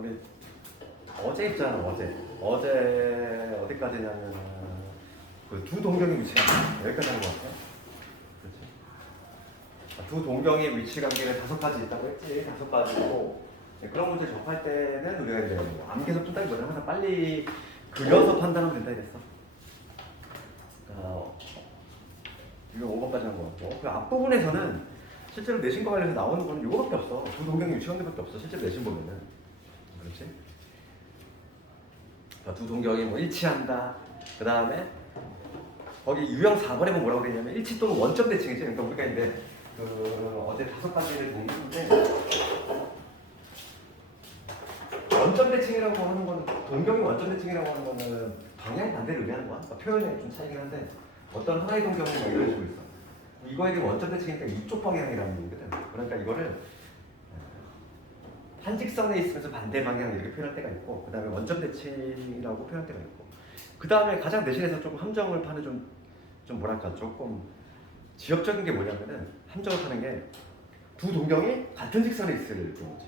우리 어제 있잖아. 어제 어디까지냐면 그 두 동경의 위치 관계 여기까지 하는 것 같아. 그렇지? 두 동경의 위치 관계는 5가지 있다고 했지. 5가지고 그런 문제 접할 때는 우리가 이제 암기해서 푼다기보다는 항상 빨리 그려서 판단하면 된다 이랬어. 이거 5번까지 한 것 같고 그 앞부분에서는 실제로 내신과 관련해서 나오는 건 이거밖에 없어. 두 동경의 위치 관계밖에 없어. 실제로 내신 보면은. 그렇지? 두 동경이 뭐 일치한다. 그 다음에 거기 유형 4번에 보면 뭐라고 되냐면 일치 또는 원점 대칭이지. 그러니까 우리가 이제 그 어제 5가지를 공부했는데 원점 대칭이라고 하는 거는 동경이 원점 대칭이라고 하는 거는 방향 반대를 의미하는 거야. 그러니까 표현에 좀 차이긴 한데 어떤 하나의 동경이 이런 식으로 있어. 이거에 대해 원점 대칭이니까 이쪽 방향이라는 얘기거든. 그러니까 이거를 한 직선에 있으면서 반대 방향 이렇게 표현할 때가 있고 그 다음에 원점 대칭이라고 표현할 때가 있고 그 다음에 가장 내신에서 조금 함정을 파는 좀 뭐랄까 조금 지엽적인 게 뭐냐면은 함정을 파는 게 두 동경이 같은 직선에 있을 경우지.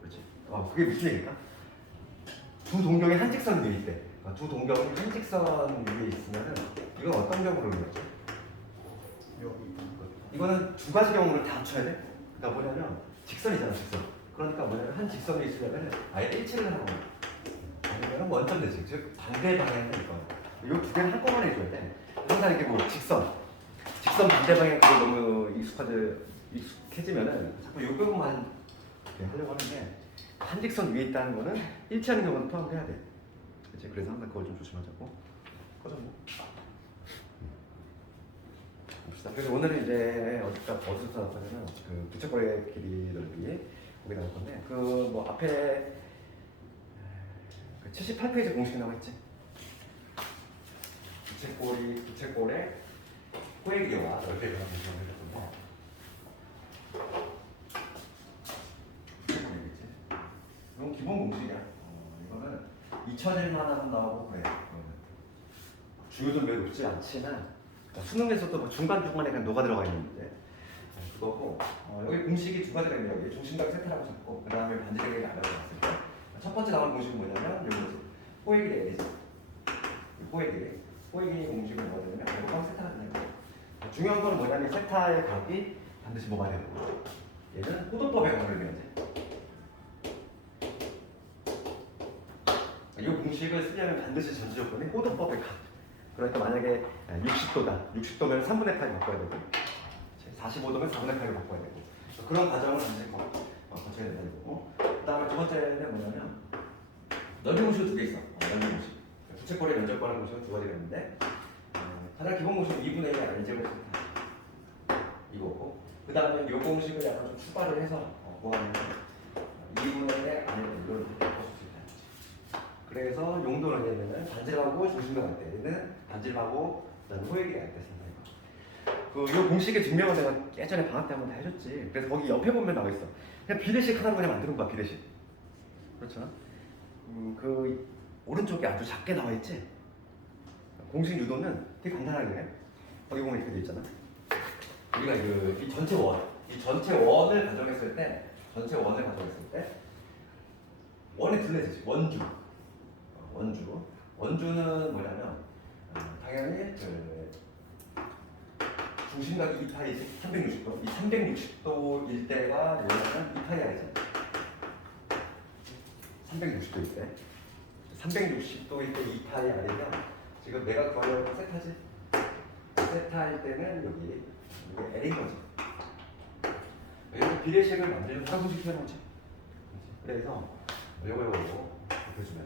그렇지? 그게 무슨 얘기일까? 두 동경이 한 직선 위에 있대. 두 동경이 한 직선 위에 있으면은 이건 어떤 경우를 의미하죠? 이거는 두 가지 경우를 다 합쳐야 돼. 그러니까 뭐냐면 직선이잖아, 직선. 그러니까 뭐냐면 한 직선에 있으려면 아예 일치를 하는 거야. 아니면 원점 대칭, 즉 반대 방향일 거야. 이 두 개는 한꺼번에 해줘야 돼. 항상 이렇게 뭐 직선 반대 방향 그거 너무 익숙해지면은 자꾸 이 부분만 하려고 하는데 한 직선 위에 있다는 거는 일치하는 경우는 포함해야 돼. 그렇지? 그래서 항상 그걸 좀 조심하자고. 꺼졌네. 그래서 오늘은 이제 어디서 나왔냐면 그 부채꼴의 길이 넓이 거기 나올 건데 그 뭐 앞에 그 78페이지 공식이 나와 있지. 부채꼴의 코의 길이와 넓이에 대한 공식을 해줄 건데 이건 기본 공식이야. 이거는 2000일만 하면 나오고 그래. 중요도는 매우 높지 않지만 수능에서도 뭐 중간중간에 그냥 녹아 들어가 있는데 그거고 여기 공식이 두 가지가 있네요. 여기 중심각 세타라고 잡고 그 다음에 반지름이 나눠졌을 때 첫 번째 나온 공식은 뭐냐면 요거지. 호의 길이 L이지. 호의 길이 공식은 뭐냐면 L과 세타가 되는 거예요. 중요한 거는 뭐냐면 세타의 값이 반드시 뭐가 되는 거예요. 얘는 호도법의 값을 의미하지. 이 공식을 쓰려면 반드시 전제 조건이 호도법의 값. 그러니까 만약에 60도면 3분의 8이 바꿔야 되고 45도면 4분의 8이 바꿔야 되고 그런 과정을 반드시 거쳐야 된다는 거고 그 다음에 두 번째는 뭐냐면 넓이 공식이 두 개 있어. 넓이 공식 부채꼴의 면적과는 공식은 두 가지가 있는데 가장 기본 공식은 2분의 1의 L제곱 세타 이거고 그 다음에 이 공식을 약간 좀 추가를 해서 구하면 2분의 1의 R을 바꿔줄 수 있다. 그래서 용도는 뭐냐면 반지름하고 중심각 할 때 얘는 반지름하고 그다음에 호의 길이 할 때 쓴다 이거. 이 공식의 증명을 내가 예전에 방학 때 한번 다 해줬지. 그래서 거기 옆에 보면 나와 있어. 그냥 비례식 하나로 그냥 만드는 거야 비례식. 그렇잖아. 그 오른쪽에 아주 작게 나와 있지. 공식 유도는 되게 간단하게 해. 거기 보면 이렇게 돼 있잖아. 우리가 이 전체 원을 가정했을 때 원의 둘레지 원주는 뭐냐면 당연히 중심각이 2파이지 360도 이 360도일 때가 뭐냐면 2파이 아니지 360도일 때 360도일 때 2파이 아니면 지금 내가 구하려고 세타지 세타일 때는 여기 이게 L인 거지 여기 비례식을 만들면 상수식 해놓지 그래서 요거 해주면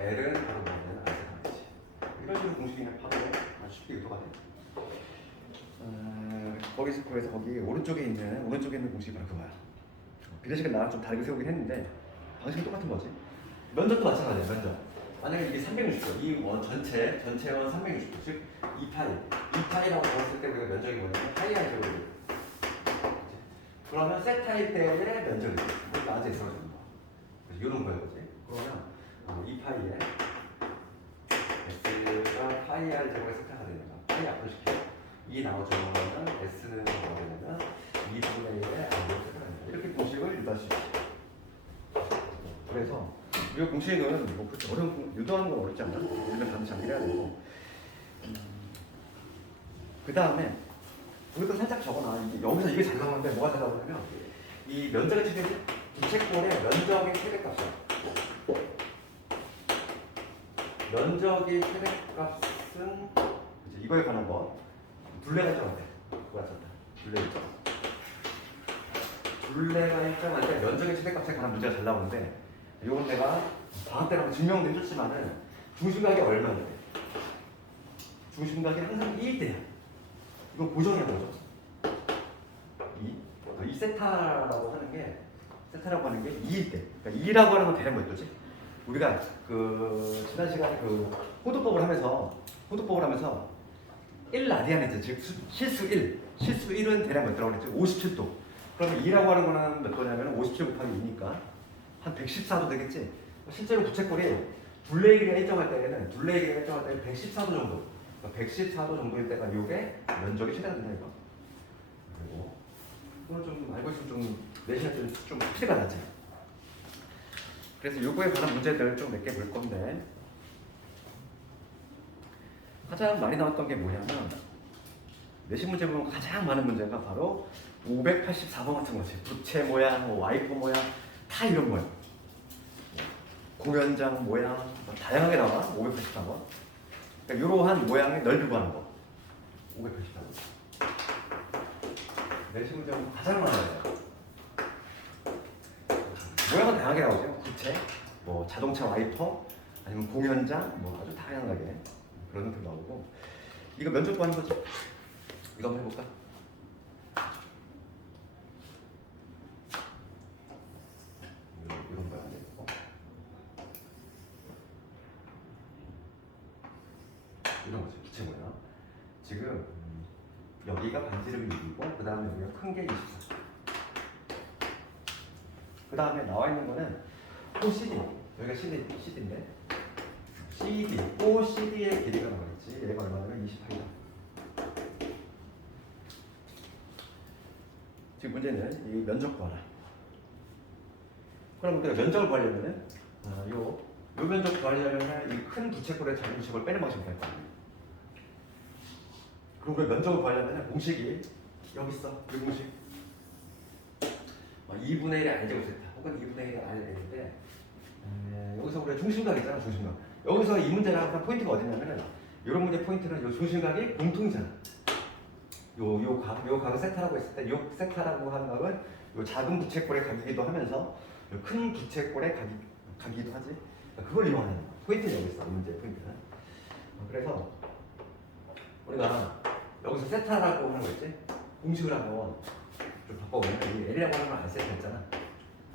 L은 바로 뭐냐면 알세타이지 이런 식으로 공식이 그냥 바로 아주 쉽게 유도가 돼. 거기서 거기 오른쪽에 있는 공식이 바로 그거야. 비례식은 나랑 좀 다르게 세우긴 했는데 방식은 똑같은 거지. 면적도 마찬가지야. 면적. 만약에 이게 360도, 이 원 전체 원 360도, 즉 2파이라고 적었을 때 우리가 면적이 뭐냐면 파이 알제곱을 그러면 세타일 때의 면적이 이거 나한테 써주는 거야. 그래서 이런 거야, 그지? 그러면 2파이에 S가 파이 알제곱의 세타가 되니까 파이 앞을 시켜. 이 나눠주는 거는 S는 뭐가 되냐면 2분의 1의 R제곱 세타가 된다. 이렇게 공식을 유도할 수 있어. 이 공식은 뭐 그렇게 유도하는 건 어렵지 않아. 일면 단위 장기를 해야 되고. 그 다음에 이것도 살짝 적어놔. 여기서 이게 잘 나오는데 뭐가 잘 나오냐면 이 면적의 최대 부채꼴의 면적의 최대값이야. 면적의 최대값은 이거에 관한 거 둘레가 일정한데 그거 같았다. 둘레 일정. 둘레가 일정할 때 면적의 최대값에 관한 문제가 잘 나오는데 이건 내가 방학 때랑 증명도 해줬지만은 중심각이 얼마인데 중심각이 항상 1대야. 이거 고정이야 뭐죠? 이 세타라고 하는 게 2일 때. 그러니까 2라고 하는 건 대략 몇 도지? 우리가 그 지난 시간에 그 호도법을 하면서 1 라디안이지. 즉 실수 1은 대략 몇 도라고 그랬지? 57도. 그러면 2라고 하는 거는 몇 도냐면 57 곱하기 2니까 한 114도 되겠지? 실제로 부채꼴이 둘레의 길이가 일정할 때는 114도 정도. 114도 정도일 때가 이게 면적이 최대가 된다 이거. 그리고 이걸 좀 알고 있으면 좀 내신에 좀 피가 나지. 그래서 요거에 관한 문제들 좀 몇 개 볼 건데 가장 많이 나왔던 게 뭐냐면 내신 문제 보면 가장 많은 문제가 바로 584번 같은 거지. 부채 모양, 뭐 와이퍼 모양 다 이런 모양. 공연장 모양 다양하게 나와. 584번. 그러니까 이러한 모양의 넓이 구하는 거. 584번. 내신 문제 보면 가장 많아요. 모양은 다양하게 나오죠. 부채, 뭐 자동차 와이퍼, 아니면 공연장, 뭐 아주 다양하게 그런 것들 나오고. 이거 면적 구하는 거지. 이거 한번 해볼까? 이런 거야. 이런 거지. 부채 모양. 지금 여기가 반지름이 6이고 그 다음에 여기가 큰 게 24. 그 다음에 나와 있는 거는 OCD. 여기가 CD인데 CD, OCD의 길이가 나와 있지. 얘가 얼마냐면 28이다. 지금 문제는 이 면적 구하라. 그럼 우리가 면적을 구하려면은 요 면적 구하려면 이 큰 부채꼴의 작은 부채꼴을 빼는 방식이 될 거야. 그리고 그 면적을 구하려면 공식이 여기 있어. 이 공식 2분의 1의 r 제곱 세타 혹은 2분의 1의 r n인데 여기서 우리가 중심각 있잖아. 중심각. 여기서 이 문제가 항상 포인트가 어디냐면은 이런 문제 포인트는 요 중심각이 공통이잖아. 요 각을 세타라고 했을 때 요 세타라고 하는 각은 요 작은 부채꼴의 각이기도 하면서 요 큰 부채꼴의 각이기도 하지. 그걸 이용하는 포인트는 여기 있어. 이 문제의 포인트는. 그래서 우리가 여기서 세타라고 하는 거 있지? 공식을 한번 좀 바꿔보면 이 L이라고 하는 건 R세타 있잖아.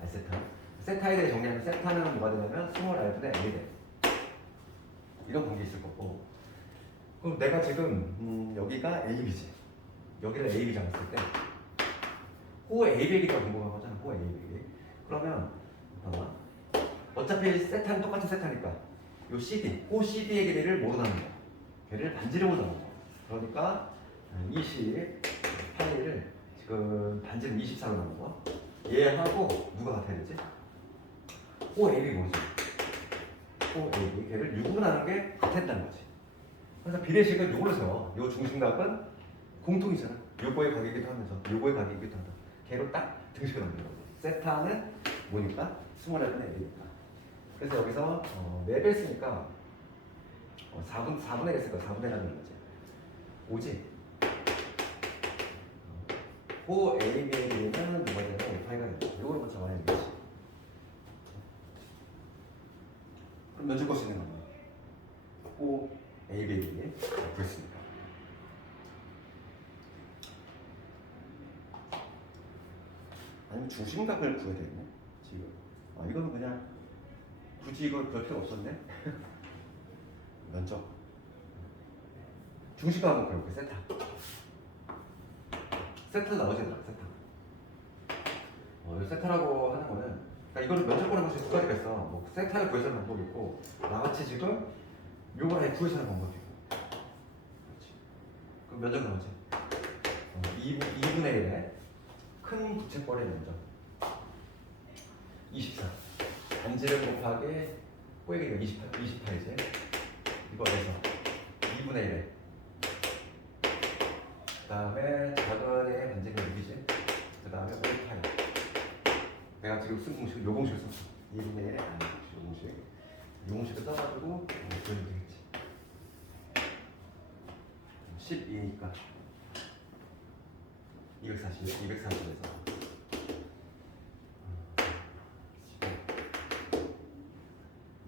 R세타. 세타에 대해 정리하면 세타는 뭐가 되냐면 스몰 R분의 L이 돼. 이런 관계 있을 거고. 그럼 내가 지금 여기가 AB지. 여기를 AB 잡았을 때 호 AB가 궁금한 거잖아. 호 AB. 그러면 봐봐. 어차피 세타는 똑같은 세타니까 요 CD, 호 CD의 길이를 뭐로 나눈 거야? 걔를 반지름으로 나눈 거야. 그러니까 28을 지금 반지름 24로 나눈 거야. 얘하고 누가 같아야 되지? 호 AB 뭐지? 호 AB 걔를 6으로 나눈 게 같았다는 거지. 그래서 비례식은 요걸로 세워. 요 중심각은 공통이잖아. 요거의 각이기도 하면서 요거의 각이기도 한다. 걔로 딱 등식을 만드는 거지. 세타는 뭐니까? 스몰 R분의 L이니까. 그래서 여기서 4배 쓰니까 4분의 1 했으니까 4분의 1 하는 거지. 오지? 호 AB의 길이는 뭐가 되냐면 5파이가 된다. 이걸 먼저 잡아야 되겠지. 그럼 면적 걸 수 있는 겁니다. 호 AB의 길이 구했습니다. 아니면 중심각을 구해야 되겠네. 지금. 이거는 그냥 굳이 이걸 별 필요 없었네. 면적. 중심각은 그렇고 세타. 세타 나오잖아. 세타. 이 세타라고 하는 거는 그러니까 이거를 면적 구하는 방식이 두 가지가 있어. 뭐 세타를 구해서 하는 방법이 있고 나같이 지금 요걸 아예 구해서 하는 방법이 있고. 그렇지. 그럼 면적 나오지. 2분의 1의 큰 부채꼴의 면적 24. 반지름 곱하기 꼬이기가 28이지. 이거에서 2분의 1에 그 다음에 작은 애 반지름 6이지. 그 다음에 5파이. 내가 지금 쓴 공식은 요 공식을 썼어. 2분의 1에 아니 요 공식. 요 공식을 써가지고 보여주면 되겠지. 12니까 240에서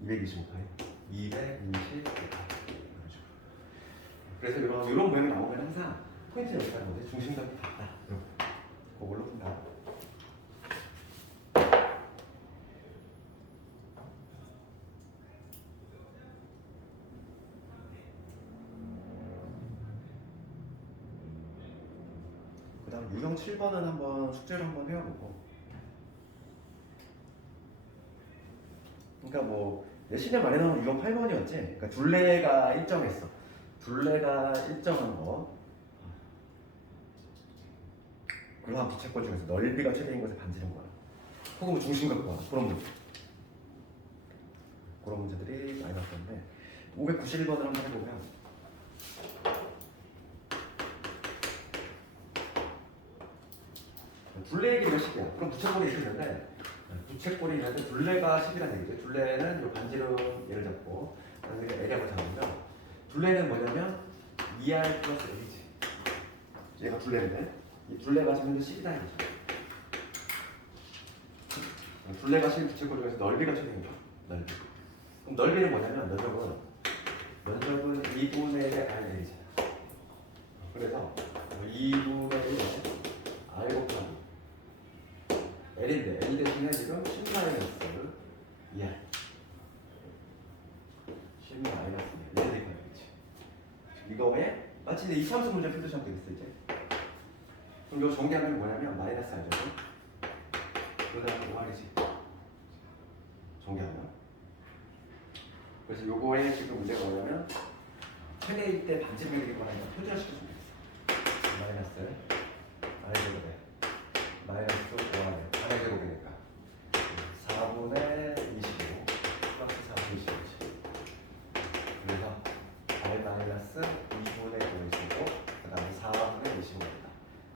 225파이 220 그래서 이런 모양이 나오면 항상 포인트 여기까지 오는데 중심각이 같다. 그걸로 푼다. 그 다음 유형 7번은 한번 숙제를 한번 해보고, 그러니까 뭐 내신에 말해놓은 유형 8번이었지. 그러니까 둘레가 일정했어. 둘레가 일정한 거. 그러한 부채꼴 중에서 넓이가 최대인 것의 반지름 거야. 혹은 중심각 거야. 그런 문제들이 많이 나왔는데 591번을 한번 해보면 둘레의 길이가 10이야. 그럼 부채꼴이 10인데 부채꼴이 있는데 둘레가 10이라는 얘기죠. 둘레는 이 반지름 얘를 잡고 L이라고 잡으면 둘레는 뭐냐면 2R 플러스 L이지. 얘가 둘레인데 이 둘레가 지금 10이다 이거죠. 둘레가 10 부채꼴 중에서 넓이가 최대인 거야. 넓이. 그럼 넓이는 뭐냐면 면적은 2분의 1의 RL이잖아. 그래서 2분의 1의 R 곱하기 L인데 L 대신에 지금 10 마이너스 2R 10 마이너스 2R 이렇게 되겠지. 이거에 마치 이제 이차함수 문제 풀듯이 하면 되겠어 이제. 그럼 이거 정리하면 뭐냐면 마이너스 R죠. 그 다음에 5R이지. 정리하면. 그래서 요거에 지금 문제가 뭐냐면 최대일 때 반지름의 길이거나 표준화 시켜주면 되겠어. 마이너스 R제곱에 마이너스 5R R제곱이니까 4분의 25 플러스 4분의 25지. 그래서 R 마이너스 2분의 5이고 그 다음에 4분의 25입니다.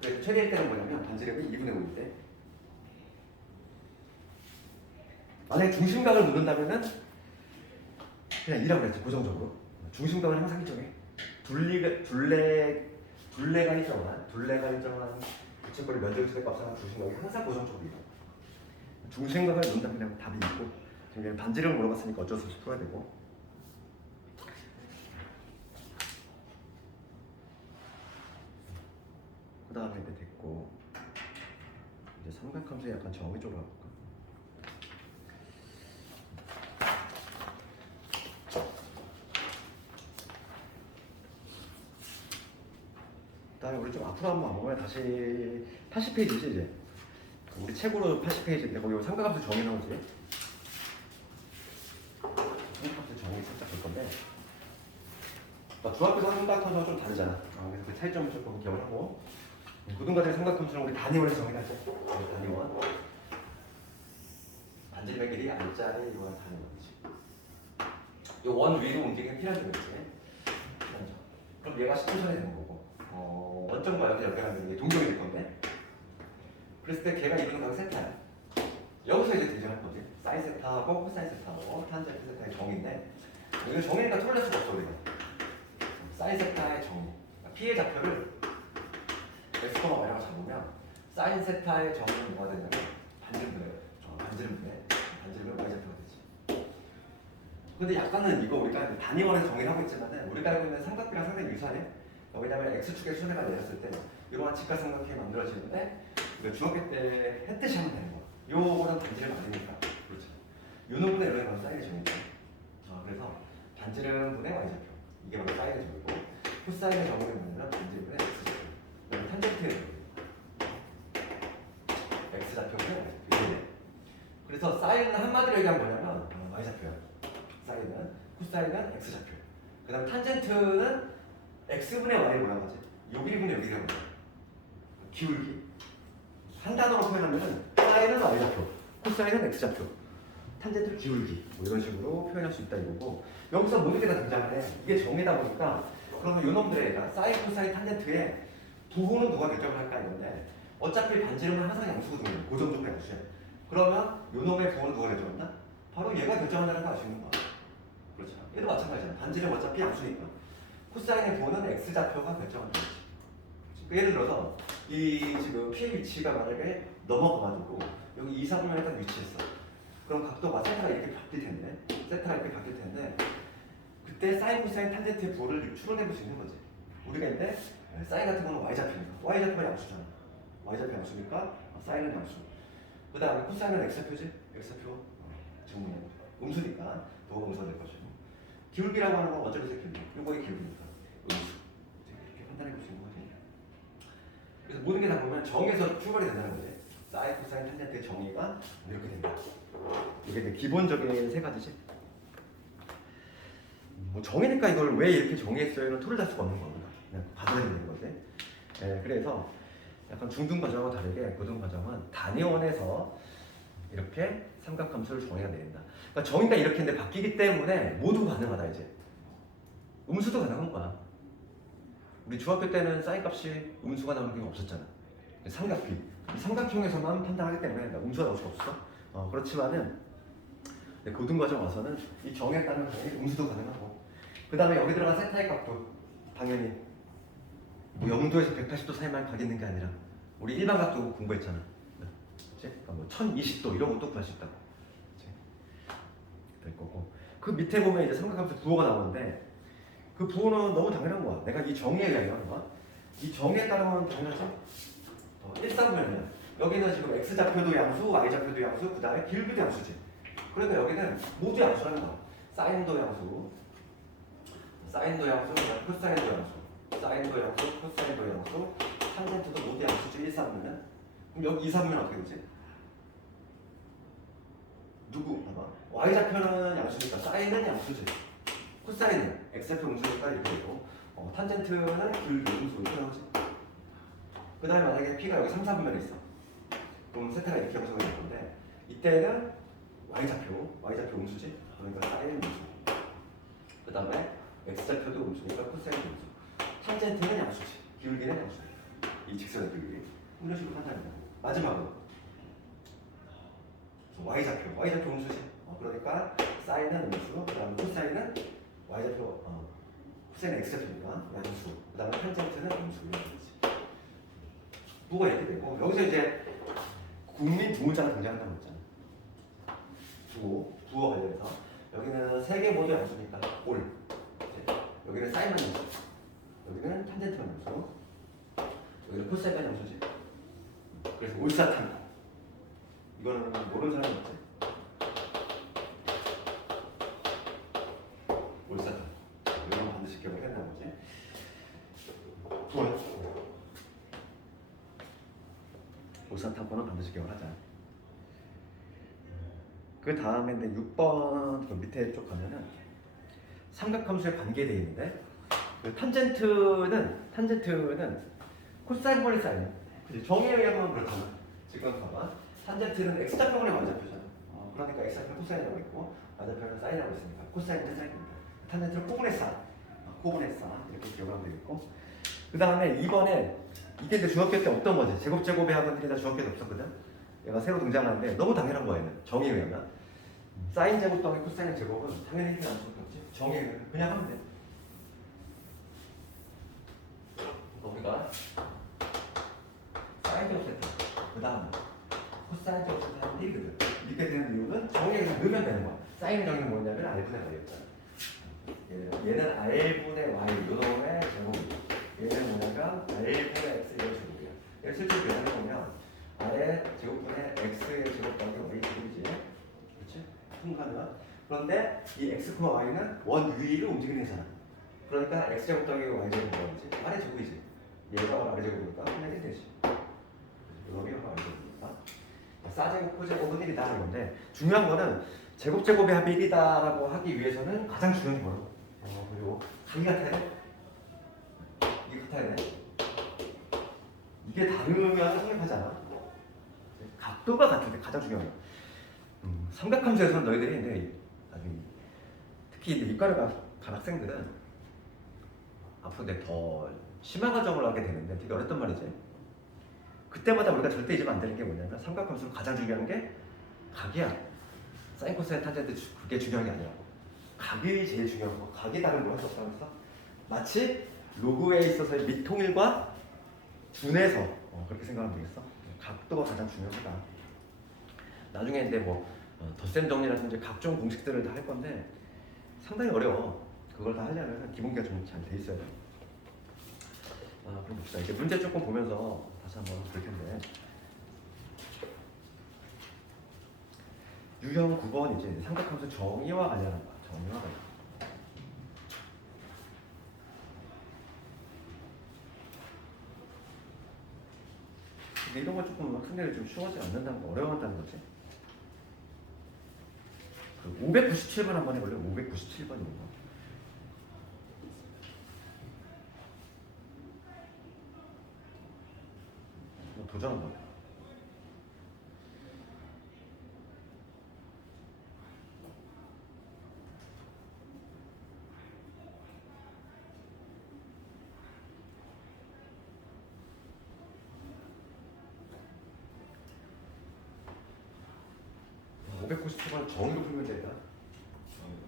그래서 최대일 때는 뭐냐면 반지름이 2분의 5일 때 만약에 중심각을 묻는다면은 그냥 2라고 그랬지. 고정적으로 중심각을 항상 일정해. 둘레가 일정한 부채꼴의 면적의 최대값은 중심각이 항상 고정적으로 이동. 중심각을 묻는다면 그냥 답이 있고 지금 반지름을 물어봤으니까 어쩔 수 없이 풀어야 되고. 그 다음에 이제 됐고 이제 삼각함수의 약간 정의 쪽으로 가볼까. 그다음에 우리 좀 앞으로 한번 와보면 다시 80페이지지 이제. 우리 책으로 80페이지인데 거기 삼각함수 정의 나오지. 삼각함수 정의 살짝 볼 건데 중학교 삼각함수랑 좀 다르잖아. 그래서 그 차이점을 조금 기억을 하고 고등과정 삼각함수는 우리 단위원에서 정의하죠. 단위원. 반지름의 길이 R자리 이건 단위원이지. 이 원 위로 움직이는 P라는 거겠지. 그럼 얘가 10초선이 되는 거고 원점과 연대 연결하면 이게 동격이 될 건데 그랬을 때 걔가 이루는 각 세타야. 여기서 이제 등장할 거지. 사인 세타하고 코사인 세타하고 탄젠트 세타의 정의인데 이거 정의니까 틀릴 수가 없어 우리가. 사인 세타의 정의. P의 좌표를 x, y라고 잡으면 사인 세타의 정의는 뭐가 되냐면 반지름분의 y 좌표가 되지. 근데 약간은 이거 우리가 단위원에서 정의를 하고 있지만 우리가 알고 있는 삼각비랑 상당히 유사해. 왜냐면 x축의 수레가 내렸을 때 이러한 직각삼각형이 만들어지는데 중학교 때 했듯이 하면 되는 거야. 요거는 반지름 아니니까. 그렇죠. 요 놈분의 이런 건 사인의 정의죠. 그래서 반지름분의 y좌표 이게 바로 사인의 정의고 코사인의 정의는 뭐냐면 반지름분의 x좌표 그다음에 탄젠트의 정의 x좌표분의 y좌표. 그래서 사인은 한마디로 얘기하면 뭐냐면 y좌표야. 사인은 코사인은 x좌표. 그 다음 탄젠트는 x분의 y를 뭐라고 하지? 여기분의 여기라고 하지. 기울기. 한 단어로 표현하면은 사인은 y좌표, 코사인은 x좌표. 탄젠트 기울기 뭐 이런 식으로 표현할 수 있다 이거고 여기서 모든 게 다 등장을 해. 이게 정이다 보니까 그러면 요놈들의 사인, 코사인, 탄젠트의 부호는 누가 결정을 할까 이건데 어차피 반지름은 항상 양수거든요. 고정적으로 양수야. 그러면 요놈의 부호는 누가 결정한다? 바로 얘가 결정한다는 거 알 수 있는 거야. 그렇죠. 얘도 마찬가지잖아. 반지름 어차피 양수니까. 코사인의 부호는 x좌표가 결정한다. 예를 들어서 이 지금 P의 위치가 만약에 넘어가가지고 여기 2, 4분면에 딱 위치했어. 그럼 각도가 세타가 이렇게 바뀔 텐데 세타가 이렇게 바뀔 텐데 그때 사인, 코사인, 탄젠트의 부호를 추론해 볼 수 있는 거지. 우리가 근데 사인 같은 거는 y좌표니까 y좌표가 양수잖아. y좌표 양수니까 사인은 양수. 그 다음에 코사인은 x좌표지? x좌표 증문이야. 음수니까 도가 음수가 될 것이고 기울기라고 하는 건 어차피 기울기. 요거의 기울기니까 음수. 이렇게 판단해 볼 수 있는 거지. 그래서 모든 게 다 보면 정에서 출발이 된다는 거지. 사인, 코사인, 탄젠트의 정의가 이렇게 된다. 이게 이제 기본적인 세 가지지. 뭐 정이니까 이걸 왜 이렇게 정의했어요는 토를 달 수가 없는 겁니다. 그냥 받아들이는 거지. 예, 그래서 약간 중등 과정과 다르게 고등 과정은 단위원에서 이렇게 삼각함수를 정의가 내린다. 그러니까 정의가 이렇게 있는데 바뀌기 때문에 모두 가능하다 이제. 음수도 가능한 거야. 우리 중학교 때는 사인 값이 음수가 나오는 경우가 없었잖아. 삼각비. 삼각형에서만 판단하기 때문에 음수가 나올 수가 없어. 그렇지만은 고등 과정 와서는 이 정에 따른 당연히 음수도 가능하고 그 다음에 여기 들어간 세타의 값도 당연히 뭐 0도에서 180도 사이만 가겠는 게 아니라 우리 일반 각도 공부했잖아. 그치? 그러니까 뭐 1020도 이런 것도 구할 수 있다고. 그치? 될 거고 그 밑에 보면 이제 삼각함수 부호가 나오는데 그 부호는 너무 당연한 거야. 내가 이 정의에 의한 거야. 이 정의에 따르면 당연하지. 일사분면이야. 여기는 지금 x좌표도 양수, y좌표도 양수, 그 다음에 기울기도 양수지. 그러니까 여기는 모두 양수라는 거야. 사인도 양수, 사인도 양수, 코사인도 양수, 사인도 양수, 코사인도 양수, 탄젠트도 모두 양수지. 1, 3면은 그럼 여기 2, 3면 어떻게 되지? 누구? 봐봐. y좌표는 양수니까 사인은 양수지. 코사인은 x좌표 음수니까 이렇게 되고 탄젠트는 기울기 음수 이렇게 나오지. 그 다음에 만약에 P가 여기 3, 4분면에 있어. 그럼 세타가 이렇게 형성이 될 건데 이때는 y좌표 음수지. 그러니까 사인 음수. 그 다음에 x좌표도 음수니까 코사인 음수. 탄젠트는 양수지. 기울기는 양수. 이 직선의 기울기. 이런 식으로 판단합니다. 마지막으로 y좌표 음수지. 그러니까 사인은 음수. 그 다음에 코사인은 y좌표 코사인은 x좌표니까 양수. 그 다음에 탄젠트는 음수. 이런 거지. 부호가 이렇게 되고 여기서 이제 국민 부호자가 등장한다고 했잖아. 부호 관련해서 여기는 세 개 모두 양수니까 올. 여기는 사인만 양수. 여기는 탄젠트만 양수. 여기는 코사인만 양수지. 그래서 올사탄. 이거는 모르는 사람이 없지. 올사탄. 이건 반드시 기억을 해야 되는 거지. 올사탄권은 반드시 기억을 하자. 그 다음에 6번 그 밑에 쪽 가면은 삼각함수에 관계되어 있는데 그 탄젠트는 코사인 분의 사인. 정의에 의하면 그렇잖아. 지금 봐봐. 탄젠트는 x좌표분의 y좌표잖아. 그러니까 x좌표 코사인이라고 있고 y좌표는 사인이라고 있으니까 코사인은 사인입니다. 탄젠트를 코분의 사 이렇게 기억하면 되겠고 그 다음에 2번에 이게 이제 중학교 때 없던 거지. 제곱제곱의 학원들이 다 중학교 때 없었거든. 얘가 새로 등장하는데 너무 당연한 거야. 얘는 정의에 의하면 사인 제곱 더하기 코사인 제곱은 당연히 이렇게 나올 수밖에 없지. 정의에 의하면 그냥 하면 돼. 우리가 사인 제곱 세타 그 다음 코사인 제곱 세타 하면 1이거든. 이렇게 되는 이유는 정의에 의해서 넣으면 되는 거야. 사인의 정의는 뭐냐면 R분의 Y였잖아. 얘는 R분의 Y 요놈의 제곱이고 얘는 뭐냐면 R분의 X 이런 제곱이야. 실제로 계산해보면 R의 제곱분의 X의 제곱 더하기 Y 제곱이지. 그렇지? 통과면 그런데 이 X, Y는 원 위를 움직이는 거잖아. 그러니까 X제곱 더하기 Y제곱 뭐지? R의 제곱이지. 얘가 바로 R의 제곱이니까 그냥 1 되지. 요놈이 바로 R의 제곱이니까 싸제곱, 코제곱은 1이다 하는 건데 중요한 거는 제곱제곱의 합이 1이다라고 하기 위해서는 가장 중요한 게 뭐라고? 그리고 각이 같아야 돼? 이게 같아야 돼? 이게 다르면 성립하지 않아? 각도가 같을 때 가장 중요한 거야. 삼각함수에서는 너희들이 이제 나중에 특히 이제 이과를 간 학생들은 앞으로 이제 더 심화 과정을 하게 되는데 되게 어렵단 말이지. 그때마다 우리가 절대 잊으면 안 되는 게 뭐냐면 삼각함수로 가장 중요한 게 각이야. 사인 코사인 탄젠트 그게 중요한 게 아니라고. 각이 제일 중요하고 각이 다른 걸 할 수 없다면서 마치 로그에 있어서의 미통일과 분해서 그렇게 생각하면 되겠어. 각도가 가장 중요하다. 나중에 이제 뭐 덧셈 정리라든지 각종 공식들을 다 할 건데 상당히 어려워. 그걸 다 하려면 기본기가 좀 잘 돼 있어야 돼. 그럼 봅시다. 이제 문제 조금 보면서 다시 한번 볼 텐데 유형 9번 이제 삼각함수 정의와 관련한 거야. 정의와 관련. 근데 이런 거 조금 학생들이 좀 쉬워하지 않는다는 거, 어려워한다는 거지. 그 597번 한번 해볼래? 597번입니다. 도전 한번 해. 아, 597번 정의로 풀면 되다. 정의로.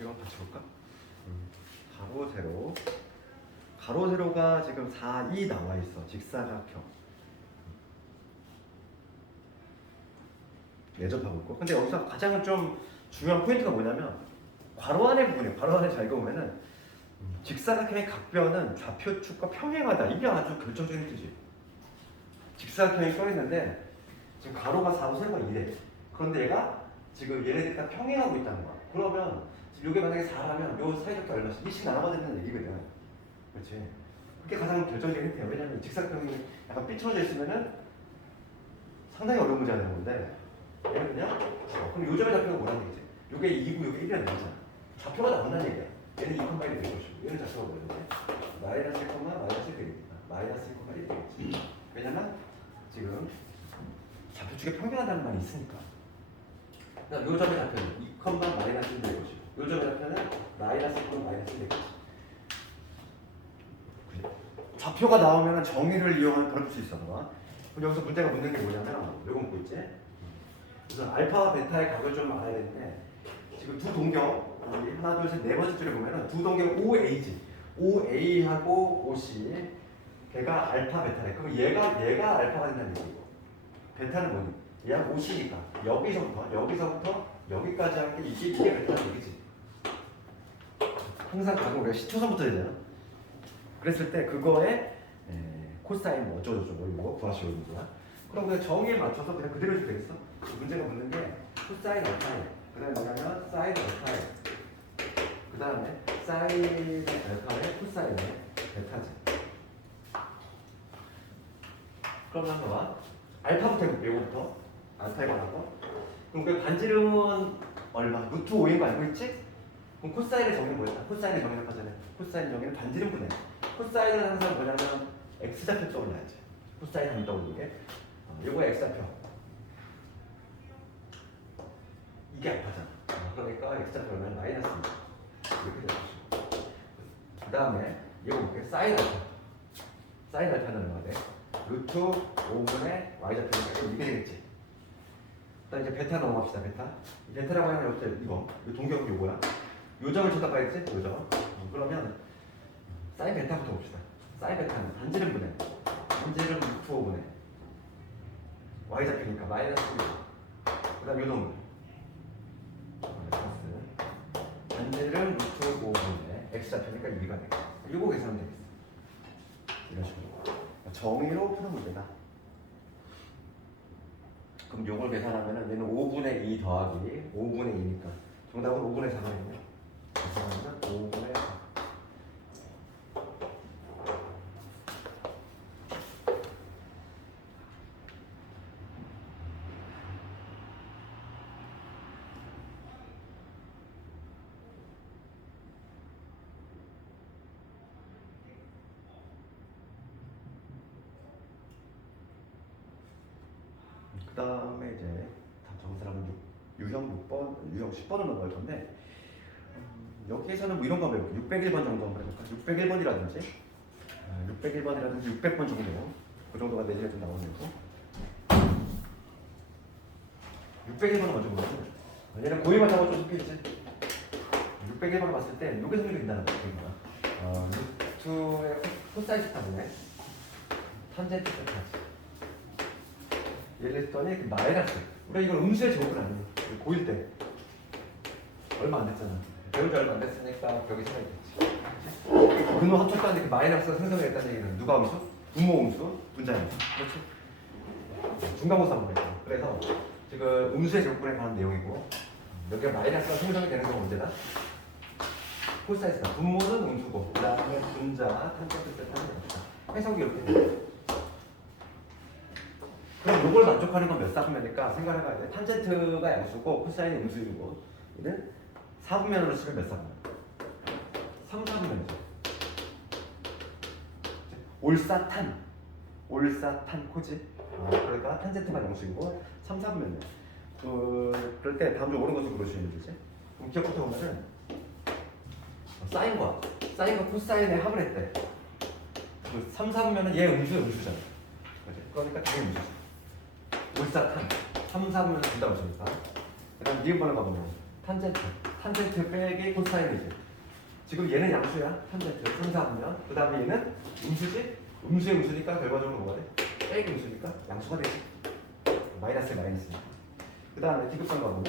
이거 같이 볼까? 가로 세로. 가로 세로가 지금 4, 2 나와 있어. 직사각형. 예접하고 있고. 근데 여기서 가장 좀 중요한 포인트가 뭐냐면 괄호 안의 부분이에요. 괄호 안에 잘 읽어보면은 직사각형의 각변은 좌표축과 평행하다. 이게 아주 결정적인 뜻이에요. 직사각형이 써있는데 지금 가로가 4고 세로가 2래. 그런데 얘가 지금 얘네들이 다 평행하고 있다는 거야. 그러면 지금 이게 만약에 4라면 요 사이좋게 얼마씩 2씩 나눠야 된다는 얘기거든. 그렇지? 그게 가장 결정적인 힌트예요. 왜냐면 직사각형이 약간 삐뚤어져 있으면은 상당히 어려운 문제가 되는 건데 얘는 그냥 그럼 요점의 좌표가 뭐라는 얘기지? 요게 2고 요게 1이라는 얘기잖아. 좌표가 나온다는 얘기야. 얘는 2,1이 될 것이고 얘는 좌표가 뭐였지? 마이너스 1, 마이너스 1 되겠다. 마이너스 1, 1이 되겠지. 왜냐면 지금 좌표축에 평행하다는 말이 있으니까. 그다음 요점의 좌표는 2, 마이너스 1 될 것이고 요점의 좌표는 마이너스 1, 마이너스 1 될 것이고 좌표가 나오면 정의를 이용하면 벌어질 수 있어. 그럼 여기서 문제가 묻는 게 뭐냐면 요거 묻고 있지? 그래서 알파와 베타의 각을 좀 알아야 되는데 지금 두 동경 하나 둘 셋 네 번째 줄에 보면은 두 동경 OA지 OA하고 OC 걔가 알파 베타래. 그럼 얘가 알파가 된다는 얘기고 베타는 뭐니? 얘가 OC니까 여기서부터 여기까지 할 게 이게 베타는 얘기지. 항상 각은 우리가 시초선부터 되잖아. 그랬을 때 그거에 코사인 뭐 어쩌고저쩌고 이거 구하시오 이거. 그럼 그냥 정의에 맞춰서 그냥 그대로 해도 되겠어? 문제가 묻는 게 코사인 알파에 그 다음에 뭐냐면 사인 알파에 그 다음에 사인 사인의 알파의 코사인의 베타지. 그럼 한번 봐. 알파부터 해볼게. 요거부터. 알파가 나고. 그럼 그 반지름은 얼마? 루트 5인 거 알고 있지? 그럼 코사인의 정의는 뭐야? 코사인의 정의는 하잖아. 코사인 정의는 반지름 분해. 코사인은 항상 뭐냐면 x좌표 떠올려야지. 코사인 한번 떠올리게. 요거 x좌표. 이게 알파잖아. 그러니까 x좌표는 마이너스 2. 이렇게 되죠. 그 다음에 이거 볼게. 사인 알파. 사인 알파는 얼마가 돼? 루트 5분의 y좌표니까 이게 되겠지. 일단 이제 베타 넘어갑시다. 베타. 베타라고 하면 어때? 이거. 이 동격이 요거야. 요점을 쳐다봐야지. 요점. 그러면 사인 베타부터 봅시다. 사인 베타는 반지름 분해. 반지름 루트 5분의 y좌표니까 마이너스 1. 그 다음 요놈은 반지름 루트 5분의 x좌표니까 2가 되겠다. 요거 계산하면 되겠어. 이런 식으로. 정의로 푸는 문제다. 그럼 요걸 계산하면은 얘는 5분의 2 더하기 5분의 2니까 정답은 5분의 4가 있네. 계산하면 5분의 4. 그 다음에 이제 적은 사람은 유형 6번, 유형 10번을 넘어갈 건데 여기에서는 뭐 이런 거 한번 해볼게요. 601번 정도 한번 해볼까? 601번이라든지 601번이라든지 600번 정도 그 정도가 내지가 좀 나오는 거. 601번은 먼저 보면 얘는 고의만 잡아 좀 섞여있지. 601번을 봤을 때 요게 성립이 된다는 거야. 루트의 코사인 시타분의 탄젠트 베타지. 예를 했더니 그 마이너스. 우리가 이걸 음수의 제곱은 아니에요. 고1 때 얼마 안 됐잖아. 배운 지 얼마 안 됐으니까 벽이 생각이 됐지. 근호 합쳤다는데 그 마이너스가 생성이 됐다는 얘기는 누가 음수? 분모 음수, 분자 음수. 그렇지? 중간고사 한번 했죠. 그래서 지금 음수의 제곱분에 관한 내용이고 여기가 마이너스가 생성이 되는 건 언제다? 코사인스다. 분모는 음수고 그 다음에 분자, 탄젠트 베타는 양수다. 해석이 이렇게 돼요. 그럼 이걸 만족하는 건 몇 사분면일까 생각해봐야 돼. 탄젠트가 양수고 코사인이 음수이고 얘는 4분면으로 치면 몇 사분면? 3, 4분면이죠. 올사탄 코지. 그러니까 탄젠트가 양수이고 3, 4분면이야. 그럴 때 다음 중 옳은 것을 고르시면 되지. 그럼 기억부터 보면은 사인과 코사인의 합을 했대. 그 3, 4분면은 얘 음수잖아. 그러니까 되게 음수지. 올사탄 3, 4분면 둘 다 음수니까. 그 다음 니은번을 가보면 탄젠트 빼기 코사인이지. 지금 얘는 양수야. 탄젠트 3, 4분면. 그 다음에 얘는 음수지. 음수의 음수니까 결과적으로 뭐가 돼? 빼기 음수니까 양수가 되지. 마이너스. 그 다음에 D급번 가보면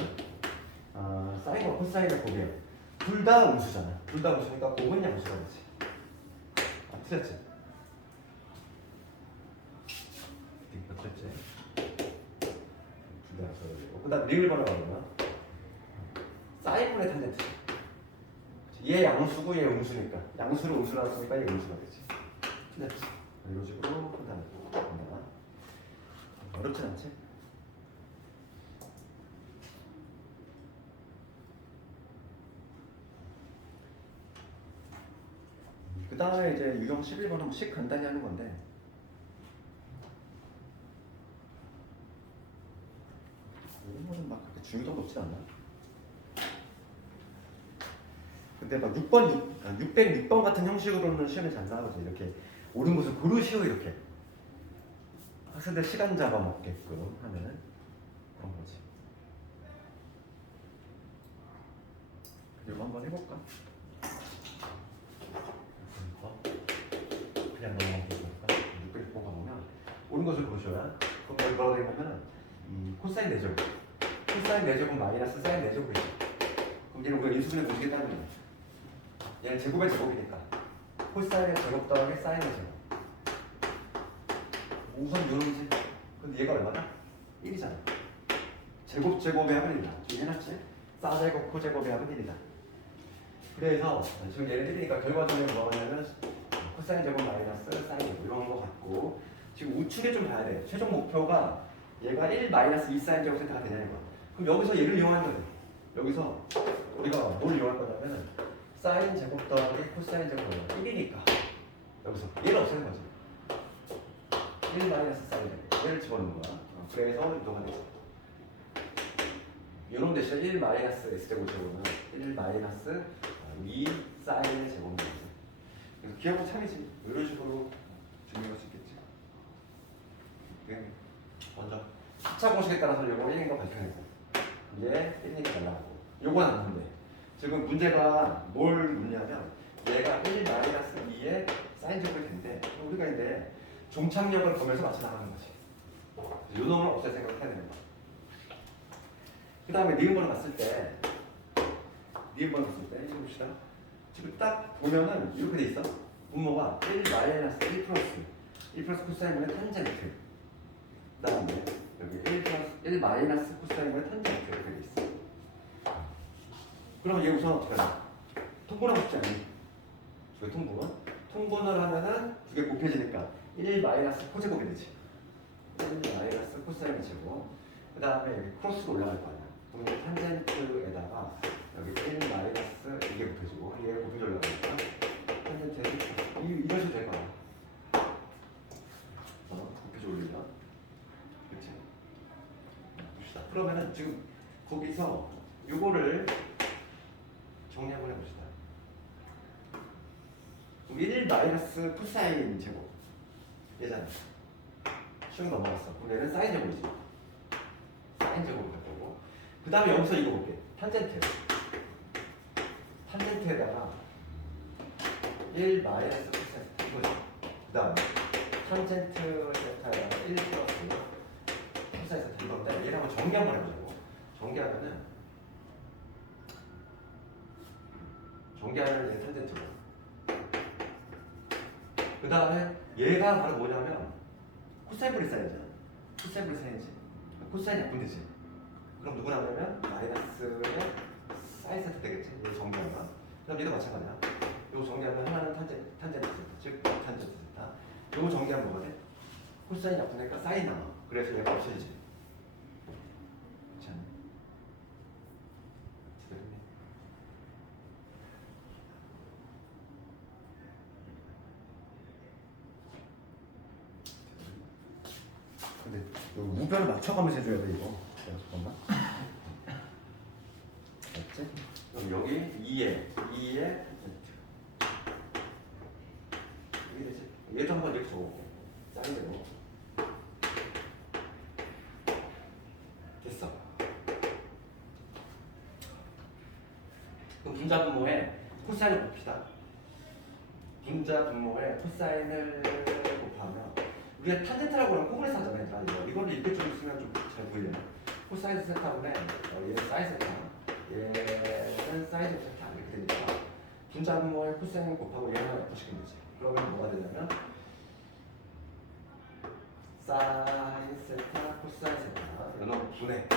사인과 코사인의 곱이에요. 둘 다 음수잖아. 둘 다 음수니까 곱은 양수가 되지. 틀렸지? 틀렸지? 그 다음 리을 번호가 사인분의 탄젠트. 얘 양수고 얘 음수니까 양수를 음수로 나왔으니까 얘 음수가 되지. 틀렸지? 이런 식으로 판단한다. 어렵진 않지? 그 다음에 이제 유형 11번 한번 씩 간단히 하는 건데 이런 거는 막 그렇게 중요도가 높지 않나? 근데 막 606번 같은 형식으로는 시험에 잘 나오지. 이렇게 옳은 것을 고르시오 이렇게 학생들 시간 잡아먹게끔 하면은 그런 거지. 그리고 한번 해볼까? 그냥 넘어가볼까? 606번 가보면 옳은 것을 고르셔야 그럼 여기 뭐라고 되냐면은 코사인 4제곱 코사인 4제곱 마이너스 사인 4제곱이지. 그럼 얘는 우리가 인수분해 보시겠다는 거야. 얘는 제곱의 제곱이니까 코사인의 제곱 더하기 사인의 제곱. 우선 요놈이지. 근데 얘가 얼마다? 1이잖아. 제곱의 합은 1이다. 지금 해놨지? 싸제곱 코제곱의 합은 1이다. 그래서 지금 얘를 때리니까 결과적으로 뭐가 하냐면 코사인 제곱 마이너스 사인 제곱 이런 거 같고 지금 우측에 좀 봐야 돼. 최종 목표가 얘가 1 마이너스 2 사인 제곱 세타가 되냐는 거야. 그럼 여기서 얘를 이용하는 거야. 여기서 우리가 뭘 이용할 거냐면 사인 제곱 더하기 코사인 제곱 1이니까 여기서 얘를 없애는 거지. 1 마이너스 사인 제곱 얘를 집어넣는 거야. 그래서 이동하는 거지. 이런 대신 1 마이너스 x 제곱 제곱은 1 마이너스 2 사인의 제곱입니다. 그래서 기억은 참이지. 이런 식으로 증명할 수 있겠지. 먼저 2차 공식에 따라서 요거 1인 거 발표해서 이제 1이니까 날라가고 요건 안 문제. 지금 문제가 뭘 묻냐면 얘가 1 마이너스 2의 사인 제곱이 된대. 우리가 이제 종착역을 보면서 맞춰 나가는 거지. 요 놈을 없앨 생각을 해야 되는 거야. 그 다음에 니은번호 갔을 때 니은번호 갔을 때 이거 봅시다. 지금 딱 보면은 이렇게 돼 있어. 분모가 1 마이너스 1 플러스 코사인분의 탄젠트. 그 다음에 여기 1 마이너스 코사인분의 탄젠트 이렇게 돼 있어. 그럼 얘 우선 어떻게 하냐? 통분하고 싶지 않니? 왜 통분? 통분을 하면은 두 개 곱해지니까 1 마이너스 코제곱이 되지. 1 마이너스 코사인 제곱. 그 다음에 여기 크로스로 올라갈 거 아니야. 그럼 이 탄젠트에다가 여기 1 마이너스 이게 곱해지고 얘 곱해져 올라가니까 탄젠트 이런 식으로 될 거야. 곱해져 올리면 그렇지. 봅시다. 그러면은 지금 거기서 요거를 정리 한번 해봅시다. 1 마이너스 코사인 제곱 얘잖아. 쭉 넘어갔어. 그럼 얘는 사인 제곱이지. 사인 제곱을 할 거고. 그 다음에 여기서 이거 볼게. 탄젠트. 탄젠트에다가 1 마이너스 코사인 이거지. 그 다음에 탄젠트 세타에다가 1 플러스 코사인 세타 이건데 얘를 한번 정리 한번 해보자고. 정리하면 얘 탄젠트고. 그 다음에 얘가 바로 뭐냐면 코사인 분의 사인이잖아. 코사인 분의 사인이지. 코사인 약분되지. 그럼 누구 나오냐면 마이너스의 사인 세타 되겠지. 얘 정리하면. 그럼 얘도 마찬가지야. 요거 정리하면 하나는 탄젠트 세타, 즉 탄젠트 세타. 요거 정리하면 뭐가 돼? 코사인 약분되니까 사인 나와. 그래서 얘가 없어지지. 그렇지 않니? 근데 우변을 맞춰가면서 해줘야 돼 이거. 잠깐만. 맞지? 그럼 여기 2에 이게 되지? 얘도 한번 이렇게 적어볼게. 짱대로. 됐어. 그럼 분자 분모에 코사인을 봅시다. 분자 분모에 코사인을 곱하면 우리가 탄젠트라고 하면 코브레스 하잖아요. 이거를 이렇게 좀 쓰면 좀 잘 보이려나? 코사인 세타분의 얘는 사인 세타, 얘는 사인 세타 이렇게 되니까 분자 분모에 코사인 곱하고 얘는 약분시키면 되지. 그러면 뭐가 되냐면 사인 세타, 코사인 세타 이런 분의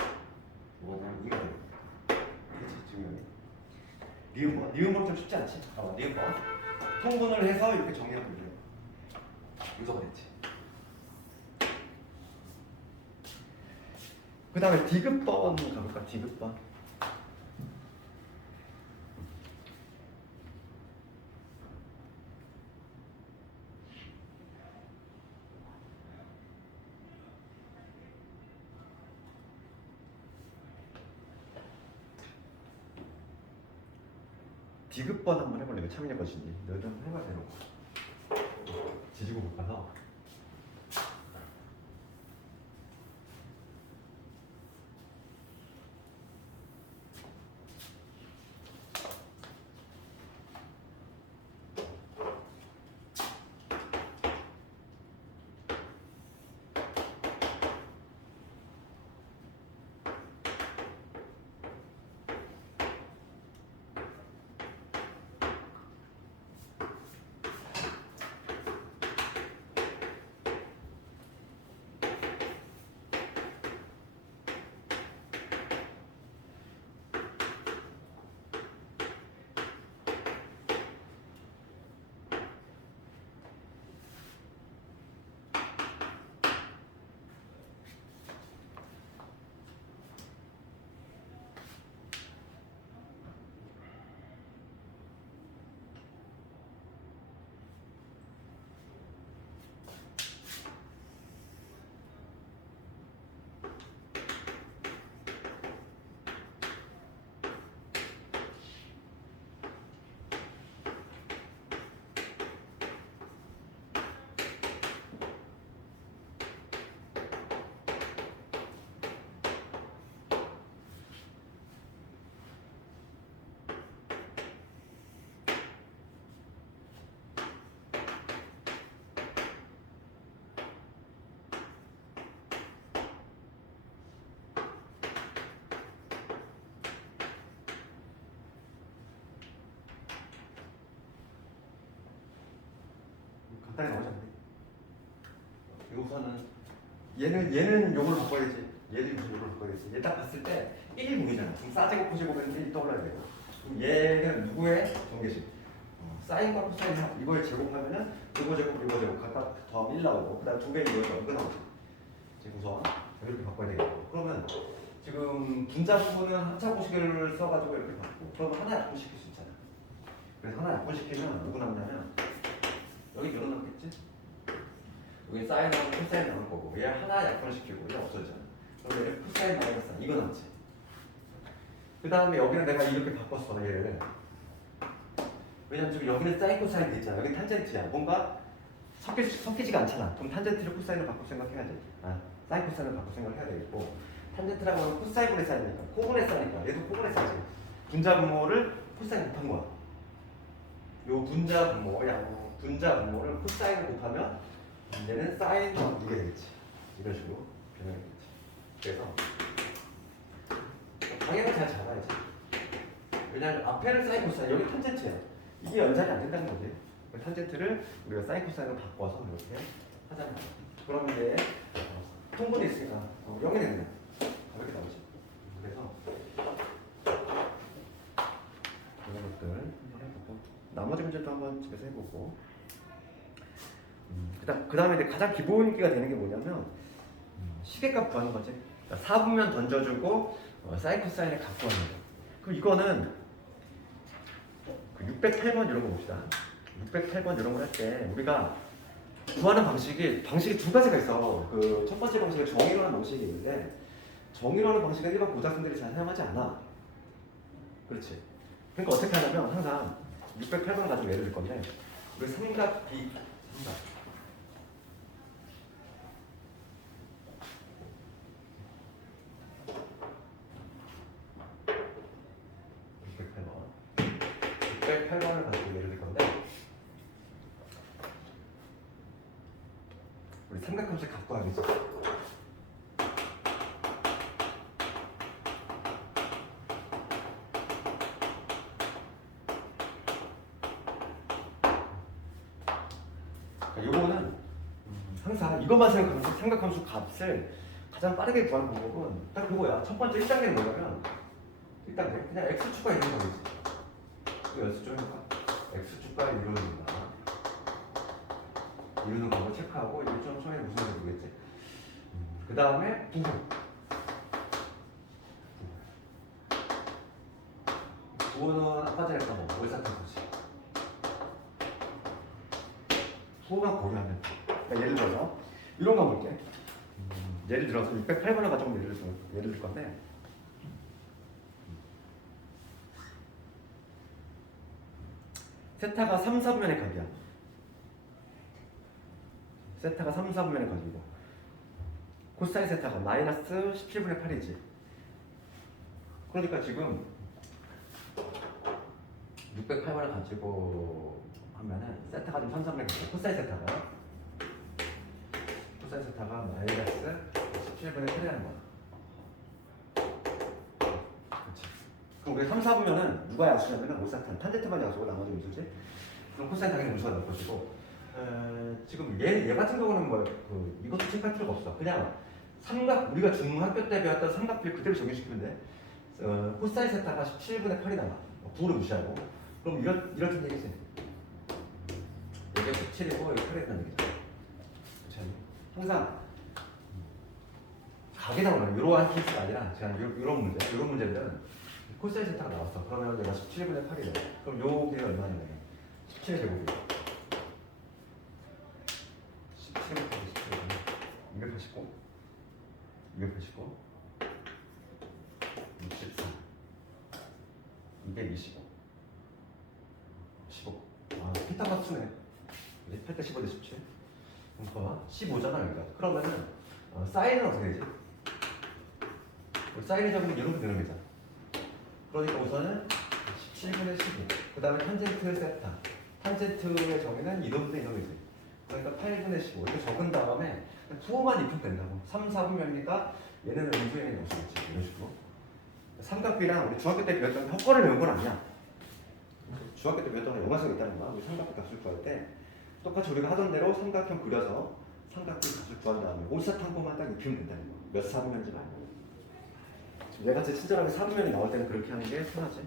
뭐냐면 이거 그렇지 지금 니은번 좀 쉽지 않지? 니은번 통분을 해서 이렇게 정리하면 돼요. 유서가 됐지. 그 다음에 디귿번 가볼까? 디귿번. 디귿번 한번 해볼래? 이거 참여 것인지. 너희들 한번 해봐 대로. 지지고 못 가서. 간단히 나오지 않니? 우선은 얘는 요걸 바꿔야지. 얘는 무슨 요걸 바꿔야지. 얘 딱 봤을 때 1, 0이잖아. 그럼 싸제곱 코제곱은 1이 떠올라야 돼요. 그럼 얘는 누구의 전개식? 사인과 코사인 이거에 제곱하면은 이거 제곱 각각 더하면 1 나오고 그다음 2배 이거 나오지. 지금 우선 이렇게 바꿔야 되겠고 그러면 지금 분자 부분은 합차공식을 써가지고 이렇게 바꾸고 그러면 하나 약분시킬 수 있잖아. 그래서 하나 약분시키면 누구 남냐면 여기 이런 남겠지? 여기 사인하고 코사인 나올 거고 얘 하나 약분시키고 얘 없어지잖아. 그럼 얘를 코사인 마이너스 이거 남지. 그 다음에 여기는 내가 이렇게 바꿨어 얘를. 왜냐면 지금 여기는 사인 코사인 돼 있잖아. 여기 탄젠트야. 뭔가 섞이지가 않잖아. 그럼 탄젠트를 코사인을 바꿔 생각해야지. 사인 코사인을 바꿔 생각해야 되겠고 탄젠트라고 하면 코사인분의 사이니까 코분의 사이니까 얘도 코분의 사이지. 분자 분모를 코사인 곱한 거야. 요 분자 분모를 코사인을 곱하면 얘는 사인 이게 되겠지. 이런 식으로 변형이 되겠지. 그래서 방향을 잘 잡아야지. 왜냐면 앞에는 사인 코사인 여기 탄젠트야. 이게 연산이 안 된다는 거지. 탄젠트를 우리가 사인 코사인으로 바꿔서 이렇게 하자는 거야. 그러면 이제 통분이 있으니까 0이 되는 거야. 이렇게 나오지. 그래서 이런 것들 한번 해보고 나머지 문제도 한번 집에서 해보고 그 다음에 이제 가장 기본기가 되는 게 뭐냐면 시계값 구하는 거지. 그러니까 4분면 던져주고 사인 코사인을 갖고 하는 거. 그럼 이거는 608번 이런 거 봅시다. 608번 이런 걸 할 때 우리가 구하는 방식이 두 가지가 있어. 그 첫 번째 방식은 정의로 하는 방식이 있는데 정의로 하는 방식은 일반 고등학생들이 잘 사용하지 않아. 그렇지. 그러니까 어떻게 하냐면 항상 608번을 가지고 예를 들 건데 우리 삼각 삼각 608번을 가지고 예를 들 건데 우리 삼각함수 갖고 하겠지. 요거는 항상 이것만 생각하면서 삼각함수 값을 가장 빠르게 구하는 방법은 딱 그거야. 첫 번째 1단계는 뭐냐면 1단계 그냥 x축과 있는 거겠지. 이거 연습 좀 해볼까? x축과 이루는 방법 체크하고 이게 좀 처음에 무슨 말인지 모르겠지. 그 다음에 부호. 부호는 아까 전에 했던 거 월사탄소지. 부호만 고려하면 돼. 그러니까 예를 들어서 이런 거 볼게. 예를 들어서 608번을 가지고 예를 들 건데 세타가 3, 4분면의 각이야. 세타가 3, 4분면의 각이고 코사인 세타가 마이너스 17분의 8이지. 그러니까 지금 608번을 가지고 하면은 세타가 좀 3, 4분의 각이야. 코사인 세타가 마이너스 17분의 8이라는 거야. 그렇지. 그럼 우리 3, 4분면은 누가 약수냐면은 월사탄, 탄젠트만 약수고 나머지 음수지. 그럼 코사인 당연히 음수가 나올 것이고 지금 얘 같은 경우는 뭐 이것도 체크할 필요가 없어. 그냥 삼각 우리가 중학교 때 배웠던 삼각비를 그대로 적용시키면 돼. 코사인 세타가 17분의 8이 나와. 부호를 무시하고. 그럼 이렇게 얘기지. 여기가 17이고 여기 8이 있다는 얘기죠. 그렇지? 항상 각이 나오는 이러한 케이스가 아니라 제가 이런 문제들은 코사인 세타가 나왔어. 그러면 얘가 17분의 8이래. 그럼 요 길이가 얼마냐면 17의 제곱이 17의 289 289 64 225 15 피타가 수네. 8대 15 대 17 그럼 봐봐 15잖아 여기가. 그러면은 사인은 어떻게 되지? 사인이 적으면 이렇게 되는 거잖아. 그러니까 우선은 17분의 15 그 다음에 탄젠트 세타 탄젠트의 정의는 이놈분의 이놈이지. 그러니까 8분의 15 이렇게 적은 다음에 부호만 입히면 된다고. 3, 4분면이니까 얘는 음수형이 나올 수 있지. 이런 식으로 삼각비랑 우리 중학교 때 배웠던 헛거를 외운 건 아니야. 중학교 때 배웠던 건 영화성이 있다는 거야. 우리 삼각비 값을 구할 때 똑같이 우리가 하던 대로 삼각형 그려서 삼각형 값을 구한 다음에 오사탕고만 딱 입히면 된다는 거. 몇 사분면인지 말고. 내가 진짜 친절하게 사분면이 나올 때는 그렇게 하는 게 편하지.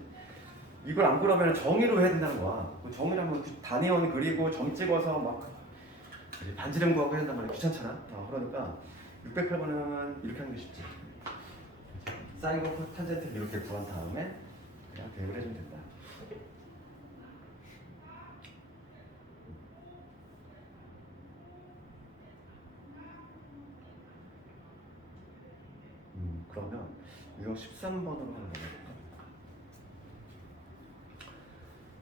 이걸 안 그러면 정의로 해야 된다는 거야. 그 정의라면 단위원 그리고 점 찍어서 막 반지름 구하고 해야 된단 말이야. 귀찮잖아. 그러니까 608번은 이렇게 하는 게 쉽지. 사인과 탄젠트를 이렇게 구한 다음에 그냥 대입을 해주면 된다. 그러면 유형 13번으로 한번 해볼까?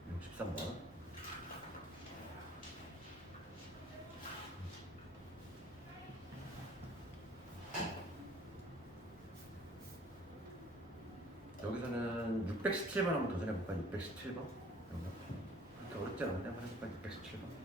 유형 13번. 여기서는 617번 한번 도전해볼까? 617번? 그렇게 어렵지 않은데 한번 해볼까? 617번.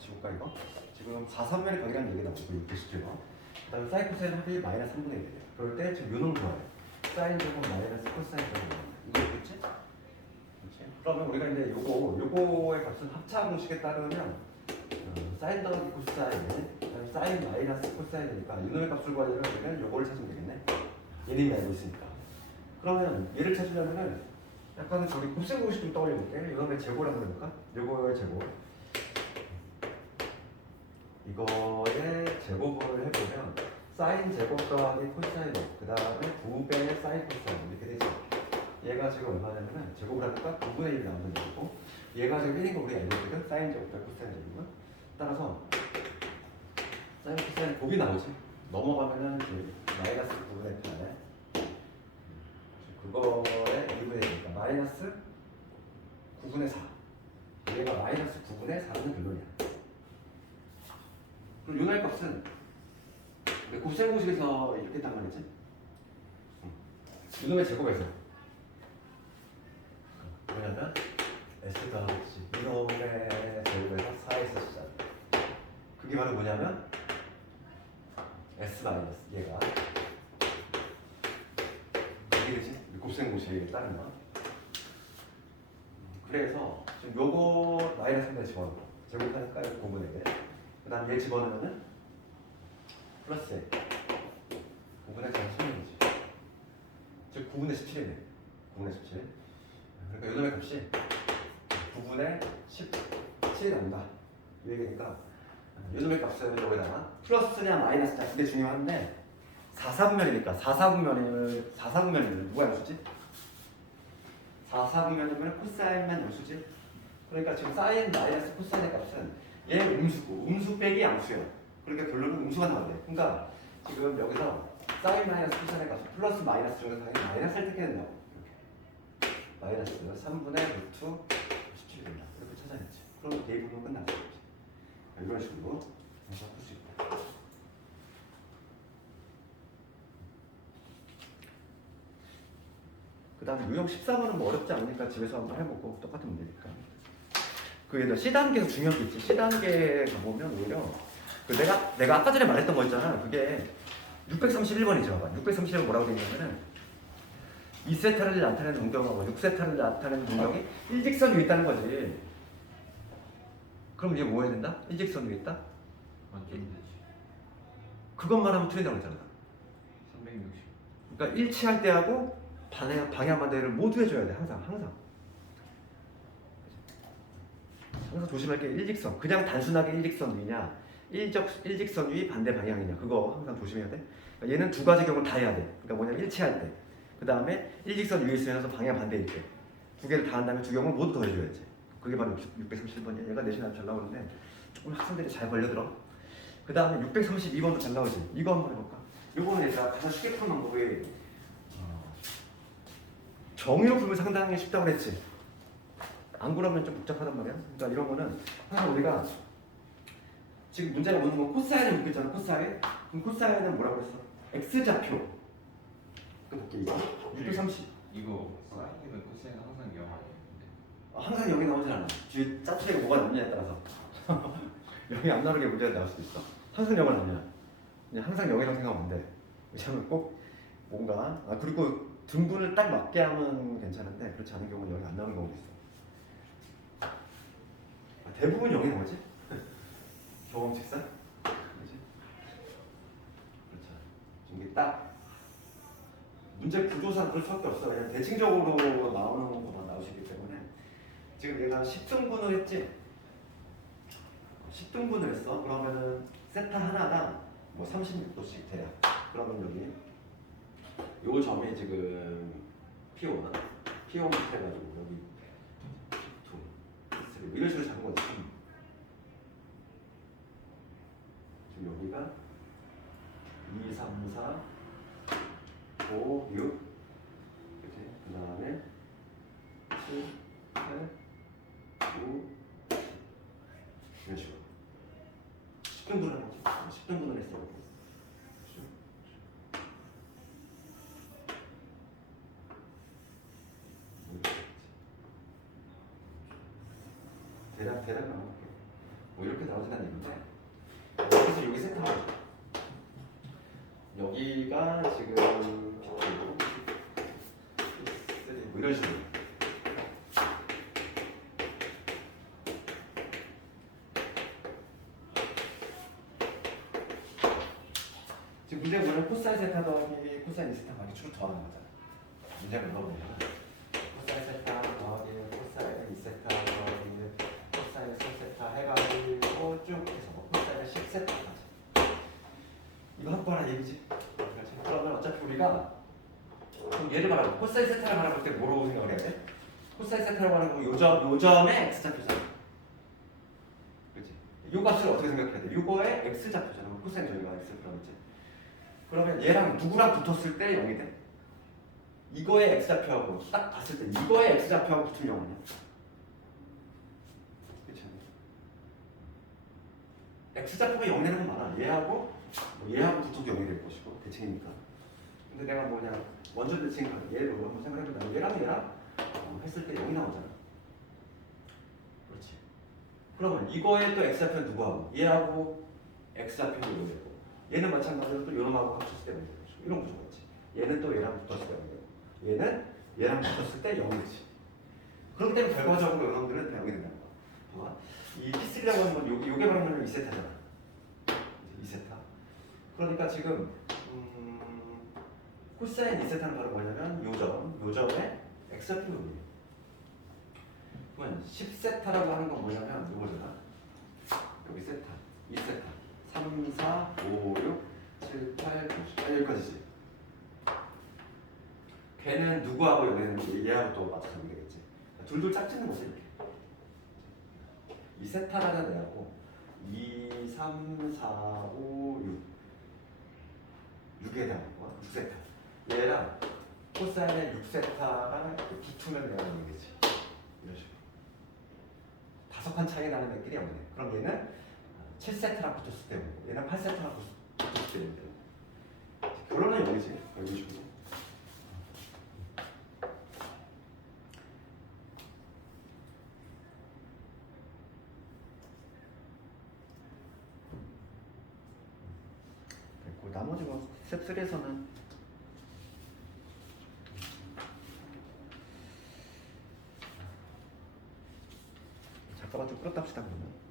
지울까 이거? 지금 4,3면의 각이라는 얘기 나오고 617번. 그다음에 사인 코사인 합이 마이너스 3분의 1이에요. 그럴 때 지금 요놈 좋아해. 사인 제곱 마이너스 코사인 제곱. 이거 있겠지? 그렇지? 그러면 우리가 이제 요거의 값은 합차 공식에 따르면 사인 더하기 코사인, 그다음에 사인 마이너스 코사인이니까 이놈의 값을 구하려면 우리는 요거를 찾으면 되겠네. 얘는 알고 있으니까. 그러면 얘를 찾으려면은 약간은 저기 곱셈 공식 좀 떠올려볼게. 요놈의 제곱을 한번 해볼까? 요거의 제곱. 이거의 제곱을 해보면 사인 제곱 더하기 코사인 그 다음에 2배의 사인 코사인 이렇게 되죠. 얘가 지금 얼마냐면은 제곱을 하니까 9분의 1 나오는 거고 얘가 지금 1인 거 우리가 알거든. 사인 제곱 더하기 코사인 제곱은 따라서 사인 코사인 곱이 나오지. 넘어가면은 마이너스 9분의 8 그거에 2분의 1이니까 마이너스 9분의 4 얘가 마이너스 9분의 4는 결론이야. 그럼 요날 값은 곱셈 공식에서 이렇게 했단 말이지. 이놈의 제곱에서 뭐냐면 S 더하기 C 이놈의 제곱에서 4S 시작. 그게 바로 뭐냐면 S 마이너스 얘가 이게 되지? 곱셈 공식에 따르면. 그래서 지금 요거 마이너스 3에 집어넣고 제곱하니까 이거 9분의 1. 그 다음 얘 집어넣으면은 플러스 5분의 4는 16이지. 즉 9분의 17이네. 9분의 17. 그러니까 요놈의 값이 9분의 17이 나온다. 이 얘기니까 요즘의 값은 여기다가 플러스냐 마이너스냐 그게 중요한데 4사분면이니까 4사분면이면 누가 양수지? 4사분면이면 코사인만 양수지? 그러니까 지금 사인 마이너스 코사인의 값은 얘 음수고 음수 빼기 양수예요. 그러니까 결론은 음수가 나와야 돼. 그러니까 지금 여기서 사인 마이너스 코사인의 값이 플러스 마이너스 중에서 당연히 마이너스를 택해야 된다고. 이렇게. 마이너스 3분의 루트 17이 된다. 이렇게 찾아냈지. 그럼 대입으로 끝났어. 이런 식으로 해서 풀 수 있다. 그 다음에 유형 14번은 뭐 어렵지 않으니까 집에서 한번 해보고 똑같은 문제니까. 그 예를 들어 C단계에서 중요한 게 있지. C단계에 가보면 오히려 그 내가 아까 전에 말했던 거 있잖아. 그게 631번이죠. 631번 뭐라고 되어 있냐면은 2세타를 나타내는 동경하고 6세타를 나타내는 동경이 일직선 위에 있다는 거지. 그럼 이게 뭐 해야 된다? 일직선 위에 있다? 완전 되지. 그것만 하면 틀린다고 했잖아. 360. 그러니까 일치할 때하고 방향 반대를 모두 해줘야 돼. 항상. 항상 조심할 게 일직선. 그냥 단순하게 일직선 위냐, 일직선 위 반대 방향이냐. 그거 항상 조심해야 돼. 그러니까 얘는 두 가지 경우를 다 해야 돼. 그러니까 뭐냐면 일치할 때. 그 다음에 일직선 위에 있으면서 방향 반대일 때. 두 개를 다 한다면 두 경우를 모두 더 해줘야지. 그게 바로 631번이야. 얘가 내신에 잘 나오는데 조금 학생들이 잘 걸려들어. 그 다음에 632번도 잘 나오지. 이거 한번 해볼까? 이거는 얘가 가장 쉽게 푸는 방법이 정의로 풀면 상당히 쉽다고 그랬지. 안 그러면 좀 복잡하단 말이야. 그러니까 이런 거는 항상 우리가 지금 문제가 묻는 건 코사인을 묻겠잖아. 코사인. 그럼 코사인은 뭐라고 했어? X좌표. 그 볼게 이거. 630. 이거 사인이면 코사인 항상 0 아니었는데. 항상 0이 나오진 않아. 뒤에 짜투리가 뭐가 남냐에 따라서 0이 안 나오는 게 문제가 나올 수도 있어. 항상 0은 아니야. 그냥 항상 0이라고 생각하면 안 돼. 왜냐면 꼭 뭔가 그리고 등분을 딱 맞게 하면 괜찮은데 그렇지 않은 경우는 0이 안 나오는 경우도 있어. 대부분 0이 나오지? 경험칙상? 그렇지? 그렇죠. 이게 딱 문제 구조상 그럴 수밖에 없어. 그냥 대칭적으로 나오는 것만 나올 수 있기 때문에 지금 내가 10등분을 했지? 10등분을 했어. 그러면은 세타 하나당 뭐 36도씩 돼요. 그러면 여기 요 점이 지금 P1 P1부터 해가지고 여기 P2 P3 이런 식으로 잡은 거지. 지금 여기가 2, 3, 4, 5, 6 이렇게 그 다음에 7, 8, 9 이런 식으로 10등분을 하는 거지. 10등분을 했어. 대략 나올게. 뭐 이렇게 나오진 않는데 여기서 여기 세트하고 여기가 지금 P2고 P3 뭐 이런 식으로. 지금 문제가 뭐냐면 코사인 세타 더하기 코사인 세타 더하기 추로 더하는 거잖아. 문제가 뭐냐면 코사인 세타 더하기 코사인 2세타 더하기 코사인 3세타 해가지고 쭉 해서 뭐 코사인 10세타까지 이거 확보하라 얘기지. 그러면 어차피 우리가 그럼 얘를 말하고 코사인 세타를 말해볼 때 뭐라고 생각을 해야 돼? 코사인 세타라고 하는 건 요점의 x좌표잖아. 그렇지? 요 값을 어떻게 생각해야 돼? 요거의 x좌표잖아. 코사인 저희가 x좌표라고. 그러면 얘랑 누구랑 붙었을 때 0이 돼? 이거의 x좌표하고 딱 봤을 때 이거의 x좌표하고 붙으면 0이냐? 그렇죠? x좌표가 0 되는 건 많아. 얘하고 얘하고 붙어도 0이 될 것이고 대칭이니까. 근데 내가 뭐냐 먼저 대칭 얘를 한번 생각해보자. 얘랑 했을 때 0이 나오잖아. 그렇지. 그러면 이거의 또 x좌표는 누구하고? 얘하고 x좌표는 0이 되고 얘는 마찬가지로 또 요놈하고 합쳤을 때 0이 되고 이런 구조가 있지. 얘는 또 얘랑 붙었을 때 0이 되고 얘는 얘랑 붙었을 때 0이지. 그렇기 때문에 결과적으로 요놈들은 다 0이 된다는 거야. 이 P3라고 하는 건 요게 말하면 2세타잖아. 2세타. 그러니까 지금 코사인 2세타는 바로 뭐냐면 요점의 x좌표거든요. 그러면 10세타라고 하는 건 뭐냐면 이거잖아. 여기 세타, 2세타, 3, 4, 5, 6, 7, 8, 9, 10 여기까지지. 걔는 누구하고 여기는 얘하고 또 맞춰주면 되겠지. 둘둘 짝짓는 거지 이렇게. 이 세타라는 애하고 2, 3, 4, 5, 6 6에 대한 거야. 6세타. 얘랑 코사인의 6세타가 붙으면 내가 얘기지. 이런 식으로. 5칸 차이 나는 애끼리 없네. 그럼 얘는 7세트랑 붙었을 때 오고 얘는 8세트랑 붙었을 때 오는데 결론은 여기지. 이런 식으로. 됐고 나머지 뭐 스텝 3에서는 잠깐만 좀 끌었다 합시다 그러면.